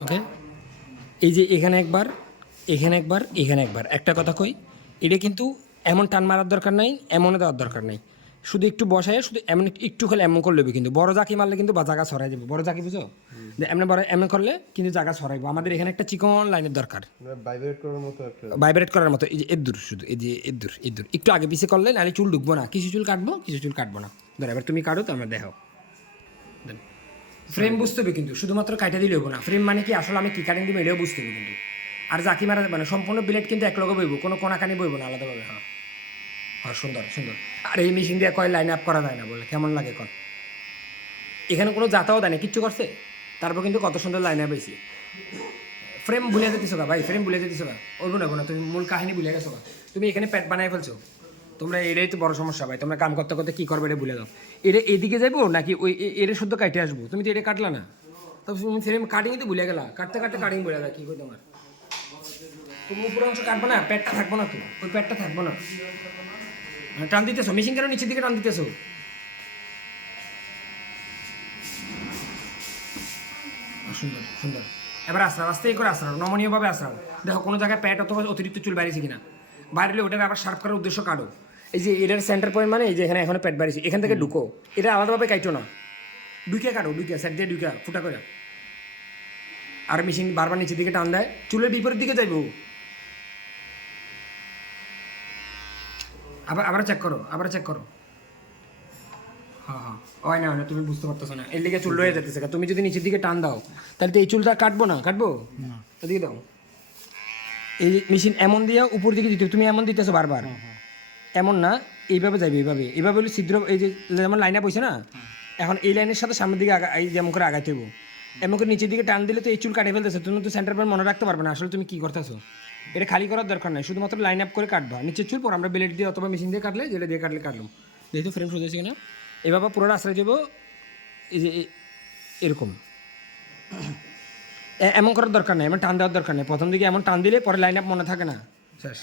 ওকে, এই যে এখানে একবার, এখানে একবার, এখানে একবার, একটা কথা কই, এটা কিন্তু এমন টান মারার দরকার নাই, এমনও দেওয়ার দরকার নাই, শুধু একটু বসায়, শুধু এমন একটু খালি এমন করলে হবে, কিন্তু বড় জাকি মারলে কিন্তু বা জায়গা ছড়াই যাবে, বড় জাকি বুঝো, এমন বড় এমন করলে কিন্তু জায়গা ছড়াইবো। আমাদের এখানে একটা চিকন লাইনের দরকার, ভাইব্রেট করার মতো একটা ভাইব্রেট করার মতো। এই যে এদ্দুর, শুধু এই যে এদ্দুর এদ্দুর একটু আগে পিছিয়ে করলে নাহলে চুল ঢুকবো না, কিছু চুল কাটবো, কিছু চুল কাটবো না। ধর এবার তুমি কাটো তো আমরা দেখাও। ফ্রেম বুঝতে হবে কিন্তু, শুধুমাত্র কাটা দিলে হবো না। ফ্রেম মানে কি আসলে আমি কি কাটিং দিব এটাও বুঝতে হবে কিন্তু। আর জাকি মারা মানে সম্পূর্ণ ব্লেড কিন্তু এক লগে বইব, কোনো কোনাকানি বইব না আলাদাভাবে। হ্যাঁ হ্যাঁ, সুন্দর সুন্দর। আর এই মেশিন দিয়ে কয় লাইন আপ করা যায় না বলে কেমন লাগে কন? এখানে কোনো যাতাও দেয় না, কিচ্ছু করছে, তারপর কিন্তু কত সুন্দর লাইন আপ হয়েছে। ফ্রেম ভুলে যেতেছো গা ভাই, ফ্রেম ভুলে যেতেছো গা, ওরবো না, তুমি মূল কাহিনী ভুলে গেছো গা। তুমি এখানে প্যাট বানাই ফেলছো, তোমরা এটাই তো বড় সমস্যা ভাই। তোমরা কাম করতে করতে কী করবে এটা ভুলে যাও। এটা এদিকে যাবো নাকি ওই এর শুদ্ধ কাটে আসবো, তুমি তো এটা কাটলা না, তো তুমি ফ্রেম কাটিংই তো ভুলে গেলা, কাটতে কাটতে কাটিং ভুলে গেলা, কী কই তোমার? তুমি উপরে অংশ কাটবো না, প্যাটটা থাকবো না, তো ওই প্যাটটা থাকবো না। টান দিতেছো মেশিন কেন নিচের দিকে টান দিতেছো? সুন্দর সুন্দর। এবার আসরাও, আস্তে করে আসরাও, নমনীয়ভাবে আসরাও। দেখো কোনো জায়গায় প্যাট অথবা অতিরিক্ত চুল বাড়িয়েছে কিনা, বাইরে ওটার আবার শার্প করার উদ্দেশ্য কাটো। এই যে এটার সেন্টার পয়েন্ট মানে এই যে এখানে এখানে প্যাট বাড়িয়েছে, এখান থেকে ঢুকো, এটা আলাদাভাবে কাটো না, ঢুকে কাটো, ঢুকে সাইড দিয়ে ঢুকে ফুটা করে। আর মেশিন বারবার নিচের দিকে টান দেয়, চুলের বিপরীত দিকে যাইবো। আবার আবার চেক করো, আবার চেক করো। হ্যাঁ হ্যাঁ, হয় না, তুমি বুঝতে পারতেছো না, এর লিগে চুল রয়ে যেতেছে। তুমি যদি নিচের দিকে টান দাও তাহলে তো এই চুলটা কাটবো না, কাটবো ওদিকে দাও। এই মেশিন এমন দিয়ে উপর দিকে দিতে, তুমি এমন দিতেছো বারবার, এমন না, এইভাবে যাবে, এইভাবে এইভাবে হলে ছিদ্র, এই যে যেমন লাইনে বসে না, এখন এই লাইনের সাথে সামনের দিকে এই যেমন করে আগাইতে হইব। এমন করে নিচের দিকে টান দিলে তো এই চুল কাটে ফেলতেছে, তুমি তো সেন্টার পয়েন্ট মনে রাখতে পারবে না আসলে তুমি কী করতেছো। এটা খালি করার দরকার নাই, শুধুমাত্র লাইন আপ করে কাটবা নিচের চুল, পর আমরা ব্লেড দিয়ে অথবা মেশিন দিয়ে কাটলে, যেটা দিয়ে কাটলে কাটলাম। যেহেতু ফ্রেম সোজা আছে কিনা, এভাবে পুরো আশ্রয় দেবো। এই যে এরকম এমন করার দরকার নেই, এমন টান দেওয়ার দরকার নেই। প্রথম দিকে এমন টান দিলে পরে লাইন আপ মনে থাকে না, শেষ।